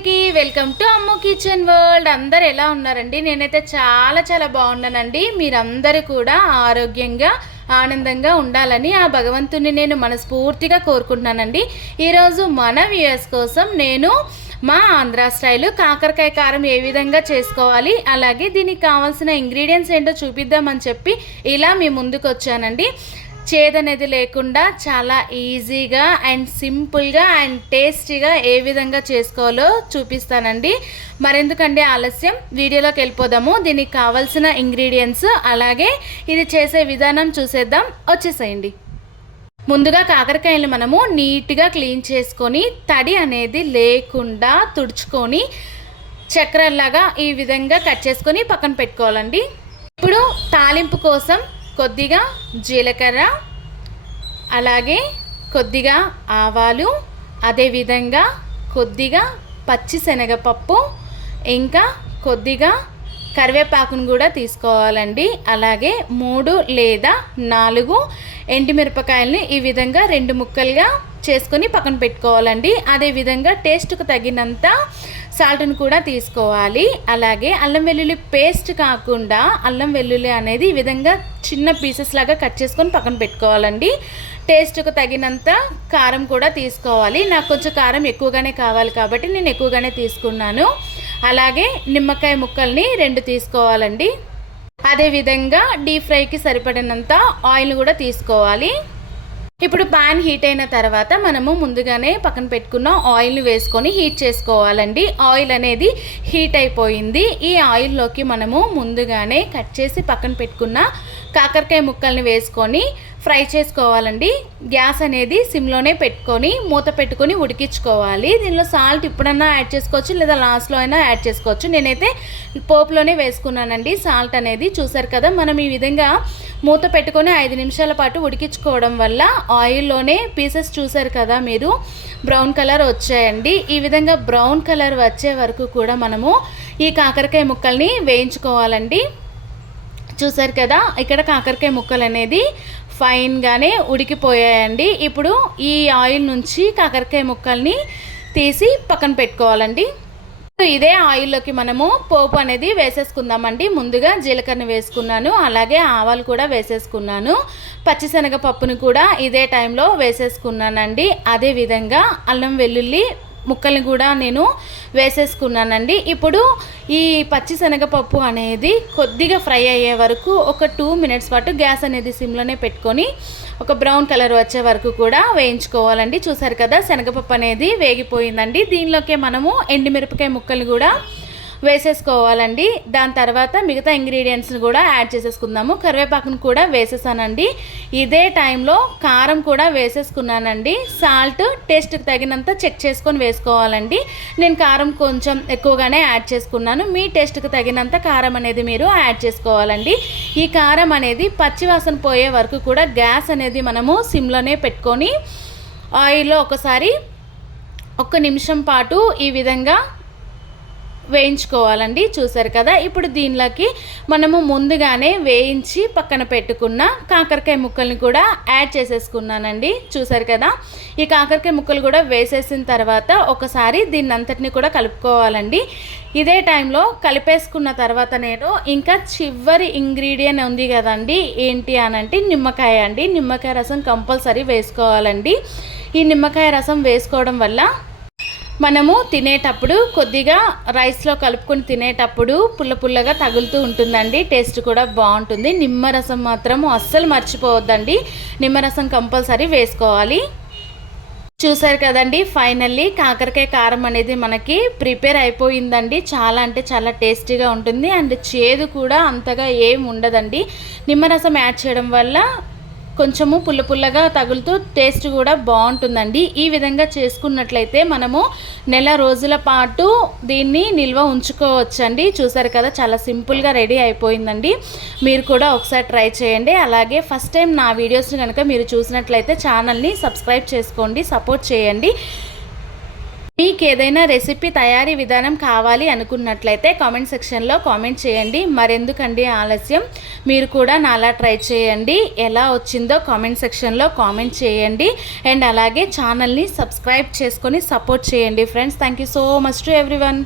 అందరికీ welcome to Ammu kitchen world. అందరు ఎలా ఉన్నారండి? నేనైతే చాలా చాలా బాగున్నానండి. మీరందరూ కూడా ఆరోగ్యంగా ఆనందంగా ఉండాలని ఆ భగవంతుని నేను మనస్ఫూర్తిగా కోరుకుంటున్నానండి. ఈరోజు మన వ్యూయర్స్ కోసం నేను మా ఆంధ్ర స్టైల్ కాకరకాయ కారం ఏ విధంగా చేసుకోవాలి అలాగే దీనికి కావాల్సిన ఇంగ్రీడియంట్స్ ఏంటో చూపిద్దామని చెప్పి ఇలా మీ ముందుకు వచ్చానండి చేదనేది లేకుండా చాలా ఈజీగా అండ్ సింపుల్గా అండ్ టేస్టీగా ఏ విధంగా చేసుకోవాలో చూపిస్తానండి. మరెందుకండి ఆలస్యం? వీడియోలోకి వెళ్ళిపోదాము. దీనికి కావాల్సిన ఇంగ్రీడియంట్స్ అలాగే ఇది చేసే విధానం చూసేద్దాం. వచ్చేసేయండి. ముందుగా కాకరకాయలు మనము నీట్గా క్లీన్ చేసుకొని తడి అనేది లేకుండా తుడుచుకొని చక్రలాగా ఈ విధంగా కట్ చేసుకొని పక్కన పెట్టుకోవాలండి. ఇప్పుడు తాలింపు కోసం కొద్దిగా జీలకర్ర అలాగే కొద్దిగా ఆవాలు అదేవిధంగా కొద్దిగా పచ్చిశనగపప్పు ఇంకా కొద్దిగా కరివేపాకును కూడా తీసుకోవాలండి. అలాగే మూడు లేదా నాలుగు ఎండిమిరపకాయలని ఈ విధంగా రెండు ముక్కలుగా చేసుకొని పక్కన పెట్టుకోవాలండి. అదేవిధంగా టేస్ట్కు తగినంత సాల్ట్ని కూడా తీసుకోవాలి. అలాగే అల్లం వెల్లుల్లి పేస్ట్ కాకుండా అల్లం వెల్లుల్లి అనేది ఈ విధంగా చిన్న పీసెస్ లాగా కట్ చేసుకొని పక్కన పెట్టుకోవాలండి. టేస్ట్కు తగినంత కారం కూడా తీసుకోవాలి. నాకు కొంచెం కారం ఎక్కువగానే కావాలి కాబట్టి నేను ఎక్కువగానే తీసుకున్నాను. అలాగే నిమ్మకాయ ముక్కల్ని రెండు తీసుకోవాలండి. అదేవిధంగా డీప్ ఫ్రైకి సరిపడినంత ఆయిల్ కూడా తీసుకోవాలి. ఇప్పుడు పాన్ హీట్ అయిన తర్వాత మనము ముందుగానే పక్కన పెట్టుకున్న ఆయిల్ని వేసుకొని హీట్ చేసుకోవాలండి. ఆయిల్ అనేది హీట్ అయిపోయింది. ఈ ఆయిల్లోకి మనము ముందుగానే కట్ చేసి పక్కన పెట్టుకున్న కాకరకాయ ముక్కల్ని వేసుకొని ఫ్రై చేసుకోవాలండి. గ్యాస్ అనేది సిమ్లోనే పెట్టుకొని మూత పెట్టుకొని ఉడికించుకోవాలి. దీనిలో సాల్ట్ ఇప్పుడన్నా యాడ్ చేసుకోవచ్చు లేదా లాస్ట్లో అయినా యాడ్ చేసుకోవచ్చు. నేనైతే పోపులోనే వేసుకున్నానండి. సాల్ట్ అనేది చూసారు కదా మనం ఈ విధంగా మూత పెట్టుకొని ఐదు నిమిషాల పాటు ఉడికించుకోవడం వల్ల ఆయిల్లోనే పీసెస్ చూసారు కదా మీరు బ్రౌన్ కలర్ వచ్చాయండి. ఈ విధంగా బ్రౌన్ కలర్ వచ్చే వరకు కూడా మనము ఈ కాకరకాయ ముక్కల్ని వేయించుకోవాలండి. చూసారు కదా ఇక్కడ కాకరకాయ ముక్కలు అనేది ఫైన్గానే ఉడికిపోయాయండి. ఇప్పుడు ఈ ఆయిల్ నుంచి కాకరకాయ ముక్కల్ని తీసి పక్కన పెట్టుకోవాలండి. ఇదే ఆయిల్లోకి మనము పోపు అనేది వేసేసుకుందామండి. ముందుగా జీలకర్ర వేసుకున్నాను అలాగే ఆవాలు కూడా వేసేసుకున్నాను. పచ్చిశనగ పప్పుని కూడా ఇదే టైంలో వేసేసుకున్నానండి. అదేవిధంగా అల్లం వెల్లుల్లి ముక్కల్ని కూడా నేను వేసేసుకున్నానండి. ఇప్పుడు ఈ పచ్చిశనగపప్పు అనేది కొద్దిగా ఫ్రై అయ్యే వరకు ఒక టూ మినిట్స్ పాటు గ్యాస్ అనేది సిమ్లోనే పెట్టుకొని ఒక బ్రౌన్ కలర్ వచ్చే వరకు కూడా వేయించుకోవాలండి. చూసారు కదా శనగపప్పు అనేది వేగిపోయిందండి. దీనిలోకే మనము ఎండుమిరపకాయ ముక్కలు కూడా వేసేసుకోవాలండి. దాని తర్వాత మిగతా ఇంగ్రీడియంట్స్ని కూడా యాడ్ చేసేసుకుందాము. కరివేపాకును కూడా వేసేసానండి. ఇదే టైంలో కారం కూడా వేసేసుకున్నానండి. సాల్ట్ టేస్ట్కి తగినంత చెక్ చేసుకొని వేసుకోవాలండి. నేను కారం కొంచెం ఎక్కువగానే యాడ్ చేసుకున్నాను. మీ టేస్ట్కి తగినంత కారం అనేది మీరు యాడ్ చేసుకోవాలండి. ఈ కారం అనేది పచ్చివాసన పోయే వరకు కూడా గ్యాస్ అనేది మనము సిమ్లోనే పెట్టుకొని ఆయిల్లో ఒకసారి ఒక్క నిమిషం పాటు ఈ విధంగా వేయించుకోవాలండి చూసారు కదా? ఇప్పుడు దీనిలోకి మనము ముందుగానే వేయించి పక్కన పెట్టుకున్న కాకరకాయ ముక్కల్ని కూడా యాడ్ చేసేసుకున్నానండి చూసారు కదా? ఈ కాకరకాయ ముక్కలు కూడా వేసేసిన తర్వాత ఒకసారి దీన్ని అంతటిని కూడా కలుపుకోవాలండి. ఇదే టైంలో కలిపేసుకున్న తర్వాత నేను ఇంకా చివరి ఇంగ్రీడియంట్ ఉంది కదండి ఏంటి అనంటే నిమ్మకాయ అండి. నిమ్మకాయ రసం కంపల్సరీ వేసుకోవాలండి. ఈ నిమ్మకాయ రసం వేసుకోవడం వల్ల మనము తినేటప్పుడు కొద్దిగా రైస్లో కలుపుకొని తినేటప్పుడు పుల్ల పుల్లగా తగులుతూ ఉంటుందండి. టేస్ట్ కూడా బాగుంటుంది. నిమ్మరసం మాత్రం అస్సలు మర్చిపోవద్దండి. నిమ్మరసం కంపల్సరీ వేసుకోవాలి. చూసారు కదండి ఫైనల్లీ కాకరకాయ కారం అనేది మనకి ప్రిపేర్ అయిపోయిందండి. చాలా అంటే చాలా టేస్టీగా ఉంటుంది. అండ్ చేదు కూడా అంతగా ఏం ఉండదండి. నిమ్మరసం యాడ్ చేయడం వల్ల కొంచెము పుల్ల పుల్లగా తగులుతూ టేస్ట్ కూడా బాగుంటుందండి. ఈ విధంగా చేసుకున్నట్లయితే మనము నెల రోజుల పాటు దీన్ని నిల్వ ఉంచుకోవచ్చండి. చూసారు కదా చాలా సింపుల్గా రెడీ అయిపోయిందండి. మీరు కూడా ఒకసారి ట్రై చేయండి. అలాగే ఫస్ట్ టైం నా వీడియోస్ని కనుక మీరు చూసినట్లయితే ఛానల్ని సబ్స్క్రైబ్ చేసుకోండి సపోర్ట్ చేయండి. మీకు ఏదైనా రెసిపీ తయారీ విధానం కావాలి అనుకున్నట్లయితే కామెంట్ సెక్షన్లో కామెంట్ చేయండి. మరెందుకండి ఆలస్యం? మీరు కూడా నాలా ట్రై చేయండి. ఎలా వచ్చిందో కామెంట్ సెక్షన్లో కామెంట్ చేయండి. అండ్ అలాగే ఛానల్ని సబ్స్క్రైబ్ చేసుకొని సపోర్ట్ చేయండి friends. Thank you so much to everyone.